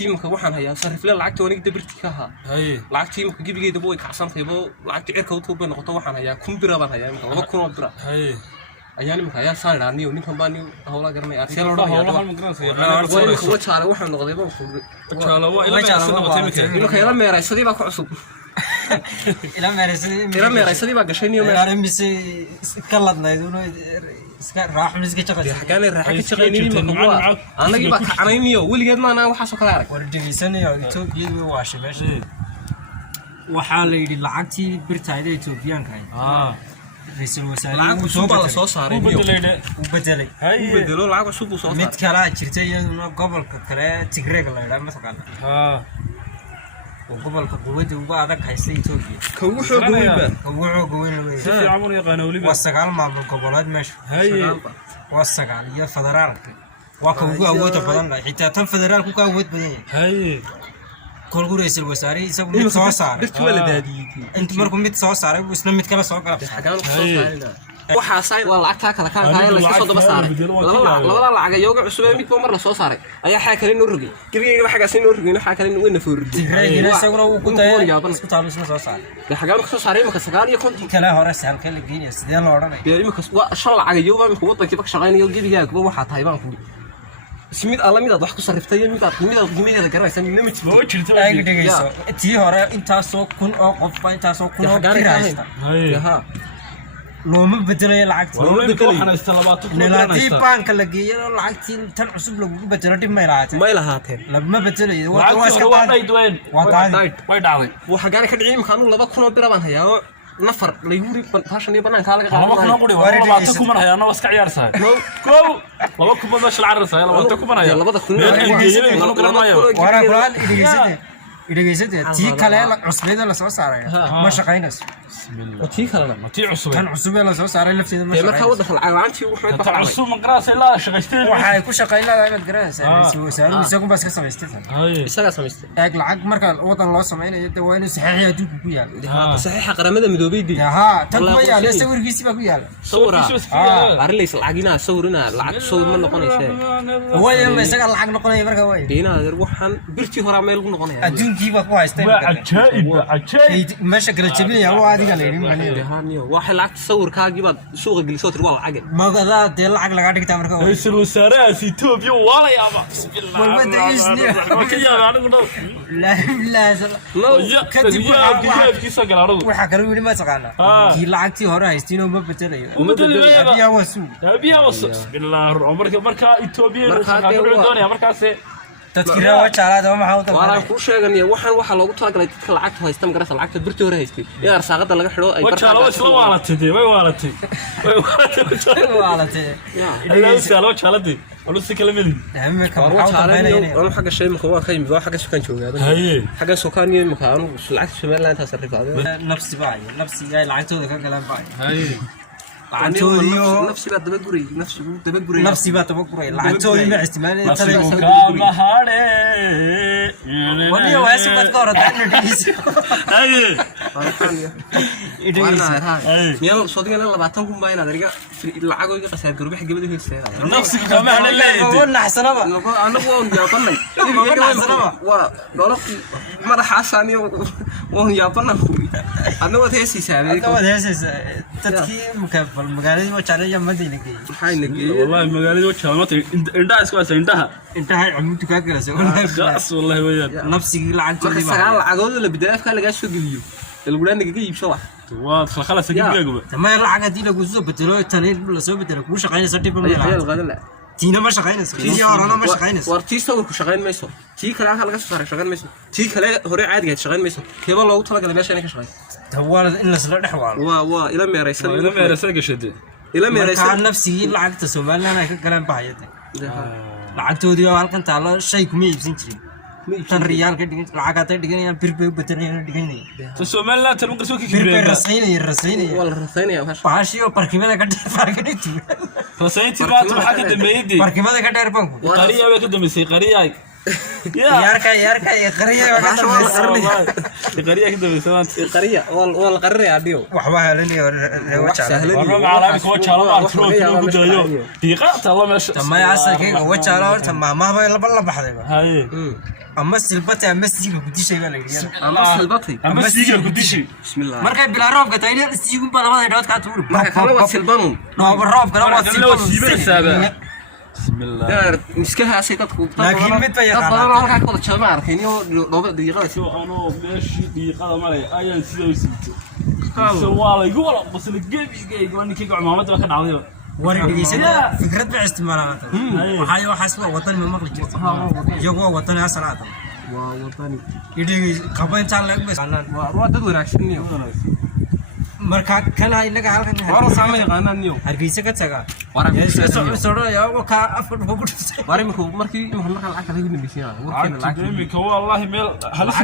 lacagtii imka waxaan hayaa sarifle lacagtii waniga dabirti ka ahaa lacagtii imka gibigeeda way kacsantahay lacagtii cirka u tuubay noqoto waxaan hayaa 1000 bira baan hayaa imka 2000 bira ayaan imka ayaa saaraaniyo ninkan baan hawla garanay arseel oo waxaan noqday baan imka ila meeraysadii baa ku cusub ila meeraysadii baa gashay niyo meeraysi iska ladnayduna iska raaxo iska shaqeeyay xaqaan raaxo ka shaqeynayni ma anagi baa ka canayniyo waligeed ma ana waxa soo kala arag war digisanayo Itoobiya way waashay meesha waxa la yiri lacagtii birtayda Itoobiyaanka ra'iisul wasaaraha soo saaray u bedelo lacag cusub soo saaray mid kala jirtay iyaduna gobolka kale Tigreeg la yiraahdo mataqaan gobolka quwada ugu adag haystay Itoobiya ka wuxuu gooyay si fiican yaqaan waliba wasagaal maamul goboleed meesha wasagaal iyo federaalka waa ka ugu awood badan xitaa tan federaalku ka awood badan كل قرية الوساري يسوي ميت صوصار. أنت مركم ميت صوصار وإسنا ميت كلا صوصار. وحاسين والله عكاك كلا كان هاي اللي صوت بصار. لا عجا يوقع السبب ميت مرة صوصار. أي حاجة لين نرجع. كذي حاجة سين نرجع حاجة لين وين نفور. تغير ناس يقولوا وكنت اسكت على اسمه صوصار. حاجة صوصار ما كسكان يكون. كلا هرس هل كل جيني سديان لورنا. يعني ما كس وشال عجا يوقع من قوة كيفك شغالين يوجي بيجاك بابا حتى هاي بانكو. سميد الله ميدا ضحك صرفتي ميدا قيمة كرا يسمي نمت تي هراء أنت سو كن أو قف أنت سو كن أو كرايستا ها لو ما بدنا العقد لو بدنا استلبات نلاتي بانك لقي العقد تنعصب لو بدنا تي ما يلعات ما يلهاتين لما بدنا وايد عوين وحجاري كدعي مكانه لبا كنا بربان هيا نفر ليوري فاشني بنان كالغ ما كنا نقولي والله تكون هيا انا واسك عيار ساي كو والله كوبا مش العرس هيا والله تكون هيا لبا كنا وانا قران إدغيسته تي كلا عصبيده لا سو سارay ma shaqeynayso tii kala ma tii cusub tan cusub la soo saaray lafteeda ma shaqeynayso marka wada lacagaantii wuxuu baxay tan cusub man qaraas ilaa shaqeysteen waxay ku shaqeynayaan inaad garanaysaa si wasaaruhu isagu bas ka samaysteen isaga samaystay eeg lacag marka wadan loo sameeyo waa inuu saxiix adduunka ku yaal saxiixa qaramada midoobay ha tan ma yaal sawirkiisa ba ku yaal arleys lacagina sawirina lacag sawir ma noqonaysaa way ma isaga lacag noqonaya marka way beenaad waxaan birtii hore meel ku noqonaya adduunkii ba ku haystay عجائب meesha kala jabinaya waa adiga la yiri maxay waxa lacag sawirkaagii baad suuqa geliso tir waa lacag ma gada de lacag laga dhigtaa marka ra'iisul wasaaraha Itoobiya wala yaaba waxa kale wili ma taqaana ki lacagtii hore haystiin oo ma bedelayo abiya wasu bismillah marka Itoobiya doonaya markaas tadkira waa jaalada ma xawta wala ku sheeganaya waxaan waxa loogu talagalay dadka lacagta haysta markaas lacagta birtii hore haystay in arsaaqada laga xidho ay jaaladii ولسه كلامي هم كم أنا حاجة شيء مكوان خيم ذا حاجة سكان شو هذا حاجة سكان يوم مكانه العكس شمال لا تصرف هذا نفسي باعي نفسي جاي العكس هذا كلام باعي نفسي بعد تبقري نفسي بعد تبقري العكس هذا ما استعمال ترى كم هاري وني واسف بتقرأ ده نجيس يلا صدقني أنا بعتهم باين هذا رجع العجوة يجي قصير قربي حق جبده هالسنة نفسك كمان اللي قلنا حسنا بقى أنا بقول يابنا قالوا ما راح عشاني وهم يابنا أنا وتهسي سامي أنا وتهسي تذكير مكفل مقالي وشالي جم مدينة كي حي نجي والله مقالي وشالي ما تري انتهى اسكواس انتهى عمتك كاكرة قاس والله وياك نفسي لعنت لي بقى العجوة اللي بدأ في كله جالس يجيبه الولاد نجي يبشوا واضح خلاص اجيب جاكوب ما العجة دي لو جزء بتلو التنين ولا سو بتلو مش شغالين سرتي هي الغدا لا تينا ما شغالين تيجي ورانا ما شغالين ورتيستا ورك شغالين ميسو تي كلا هلقا صار شغال ميسو تي كلا هوري عادي شغال ميسو كيبا لو طلق ماشي انا كشغال توالد ان لا دحوال وا الى ميريسل قشدي الى ميريسل كان نفسي لعقته Soomaaliland ay ka galaan baayada lacagtoodii oo halkan taalo shay kuma iibsan jirin tan riyaal ka dhigin lacagta dhiganayaan birbay badanayaan dhiganayaan Soomaaliland tan qarso ka kibreen rasaynaya wala rasaynaya baashi oo parkimada ka dheer rasaynti baad waxa ka dambeeyay parkimada ka dheer banku qariya way ka dambeysay qariya ياركا قريه قريه كده بسوانت القريه والله قريه عاديو وحبها لني والله على كوتش على ما تروح كده دقيقه الله ماشي تما يا عسكري وجهه تما ما بلا بخدي هاي اما سلبتي اما سيجا كديشي بلا اما سلبتي اما سيجا كديشي بسم الله markay bila roobka taayna istiigu baa labada dhaad ka tuur marka kala wad silbanu roobka la silbanu بسم الله دار مسكها سي dadku laakiin mid bay yaqaan halka ka wada jama arkin iyo dhooba daqiiqada soo ano meeshii daqiiqada maray ayaan sidoo siibtay soo waa igu wala basal geebigayga waan ninkii gacmaamada ka dhacday warigeysan fikrad ba isticmaalada waxay waxaas waa wadan ma maqli jirto iyagu waa wadan asalaad waa wadan idii qabaynta laga basnaan waa dad wanaagsan iyo marka kan ay naga halkan waro saamay yaqaanaan iyo hargeysa ka taga soo yaa ka afar ugu dhasay warimku markii marka lacag laga nimisiyaa warkeena lacag wallahi meel halis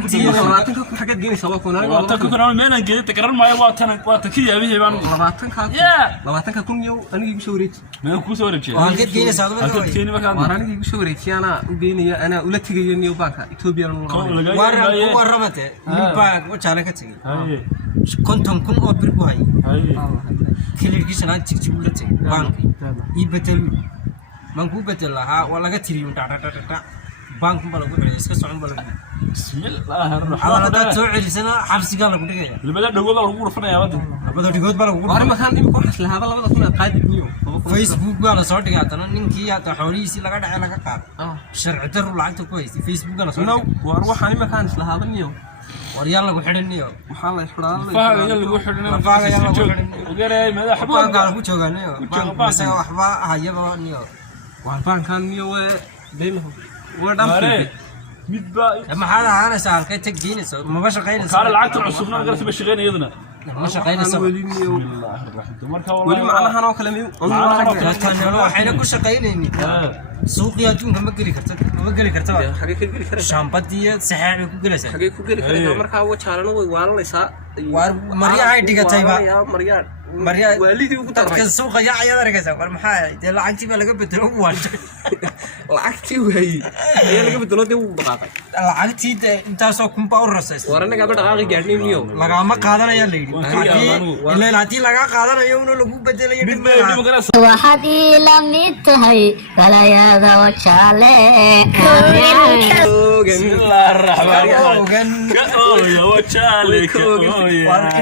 ku xagad geynaysa waa kuna waa tan kuna meel aan geeyay takaran maayo waa tan kii yaabihii baan 20 kun iyo aniga soo wareejay meel ku soo wareejay waan ka geeyay saadaba halka keeni markaa waan aniga soo wareejay u geynaya ana ula tagay niyo banka Ethiopia waa rabate bank oo jaale ka tagay konton kun oo bir ku hay kilirkiisa aan tigtig ula tagay bank ibedel man ku bedel lahaa waa laga tiriyo dhaqdhaqdhaq bank ma lagu xiriyo iska socon bal bismillaah ar-rahmaan soo celisana xabsiga lagu dhigaya labada dhagood lagu rafanayaa labada dhagood baa lagu war ma kan imku xas lahaa labada kun qaadiniyo Facebook baa la soo dhigay tan ninkii hada xoolihiisi laga dhacay laga qaad sharci darro lacagta ku haystay Facebook la soo dhigay war waxaan ima kan islahaadaniyo war yaan lagu xidhaniyo waxa la xidhaan faaga lagu xidhanayo faaga yaan lagu xidhanayo ogaray madax banka lagu joogaanayo banka waxba hayaba niyo waan bankan niyo deema ودمري midba maxaa ahaanaysa halkay tagdiinayso ma shaqeynayso qaar lacagta cusubna garsi ma shaqeynayadna ma shaqeynayso wali macnaha oo kale waxayna ku shaqeynayni suuqiya adduunka ma geli karto xagee ka geli kartaa shaambadiya saxaabi ku galaysa xagee ku geli kartaa marka wajaalana way waalanaysaa mariya ay dhigatayba mariya waalidii ugu dadka suuqa yaa ayada argaysa war maxaa lacagtii baa laga bedelo u waashay lacagtii way ayaa laga bedelo dib u dhaqaaqay lacagtii intaasoo kunba u rasaysay war anaga dhaqaaqi gaadhnay miyo lagama qaadanaya la yidhi ilaa haddii laga qaadanayo una lagu bedelayo waxaad ila mid tahay galayada wajaale bismillaah ar-rahmaan wajaale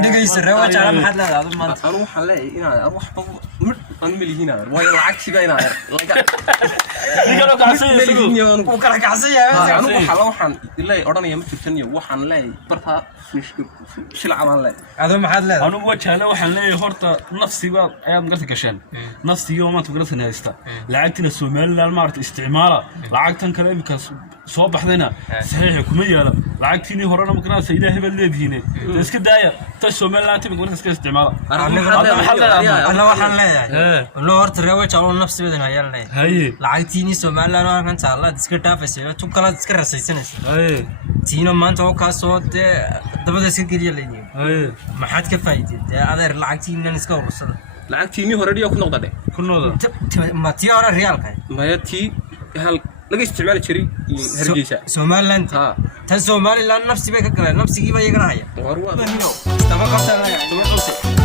dhigaysa reewa jaala maxaad leedahay maanta anu waxaan leeyahay inaan wax mid aan milihina way lacagtiga inaan digalo kacsan uu kala kacsan yahay anu waxaan ilaa oranaya ma jirtaniyo waxaan leeyahay barta shilcabaan leeyahay adu maxaad leedahay anu wajaale waxaan leeyahay horta nafsiga ayaad garta gashaan nafsiga ma tugrasana haysta lacagtina Soomaaliland ma aragtay isticmaala lacagtan kale imika soo baxdayna saxiix kuma yeela lacagtiini horena ma kana sayida hebel leedihiin iska daaya ta Soomaaliland timid iska isticmaala ana waxaan leeyahay loo horta reewa jaalo nafsigeeda ayaan leeyahay lacagtiini Soomaaliland oo kan taala iska dhaafaysa tu kala iska rasaysanaysa tiina maanta oo ka soo dabada iska geliya leeyahay maxaad ka faa'iiday adeer lacagtiina iska urursada lacagtiini hore dhiyo ku noqday ma tii hore riyaalka ma tii hal laga isticmaali jiray hargeysa Soomaaliland tan Soomaaliland nafsi bay ka galeen nafsigii bay iga raaya war waa taba qabta